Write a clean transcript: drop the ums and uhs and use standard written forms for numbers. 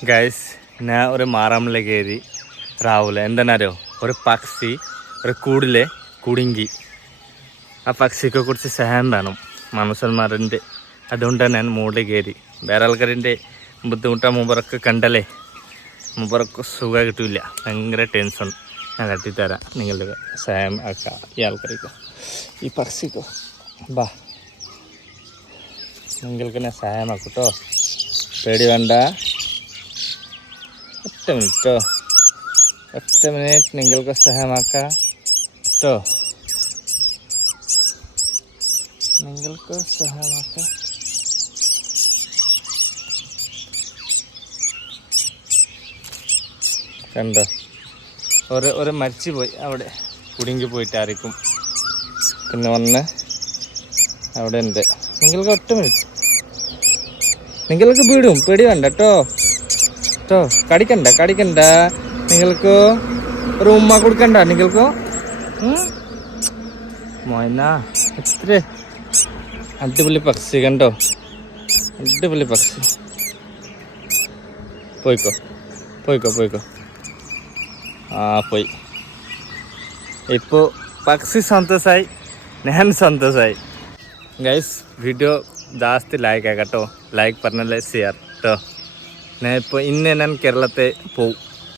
guys ഞാൻ ഒരു മാറാമല കയറി രാവിലെ എന്താണെന്നറിയോ ഒരു പക്ഷി ഒരു കൂടിലെ കുടുങ്ങി ആ പക്ഷിയെ കുറിച്ച് സഹായം വേണം മനുഷ്യന്മാരുടെ അതുകൊണ്ടാണ് ഞാൻ മുകളിൽ കയറി വേറെ ആൾക്കാരിൻ്റെ ബുദ്ധിമുട്ടാ മൂപ്പറൊക്കെ കണ്ടല്ലേ മൂപ്പറൊക്കെ സുഖം കിട്ടില്ല ഭയങ്കര ടെൻഷൻ ഞാൻ കട്ടിത്തരാം നിങ്ങളുടെ സഹായം ആക്കാം ഈ ആൾക്കാർക്ക് ഈ പക്ഷിക്കോ ബാ നിങ്ങൾക്ക് ഞാൻ സഹായമാക്കും കേട്ടോ പേടി വേണ്ട ഒറ്റ മിനിറ്റ് നിങ്ങൾക്ക് സഹായമാക്കാം കേട്ടോ നിങ്ങൾക്ക് സഹായമാക്കാം കണ്ടോ ഒരു മരിച്ചു പോയി അവിടെ കുടുങ്ങി പോയിട്ടായിരിക്കും പിന്നെ വന്ന് അവിടെ ഉണ്ട് നിങ്ങൾക്ക് ഒറ്റ മിനിറ്റ് നിങ്ങൾക്ക് വീടും പേടി വേണ്ട കേട്ടോ കടിക്കണ്ട നിങ്ങൾക്ക് ഒരു ഉമ്മ കൊടുക്കണ്ട നിങ്ങൾക്ക് മോയന എത്ര അടിപൊളി പക്ഷി കണ്ടോ അടിപൊളി പക്ഷി പോയിക്കോ പോയി ഇപ്പോൾ പക്ഷി സന്തോഷമായി ഞാൻ സന്തോഷമായി ഗൈസ് വീഡിയോ ಜಾಸ್ತಿ ಲೈಕ್ ಆಗട്ടോ ಲೈಕ್ പറഞ്ഞല്ലേ ഷെയർ കേട്ടോ ഞാൻ ഇപ്പോൾ ഇന്ന് ഞാൻ കേരളത്തെ പോവും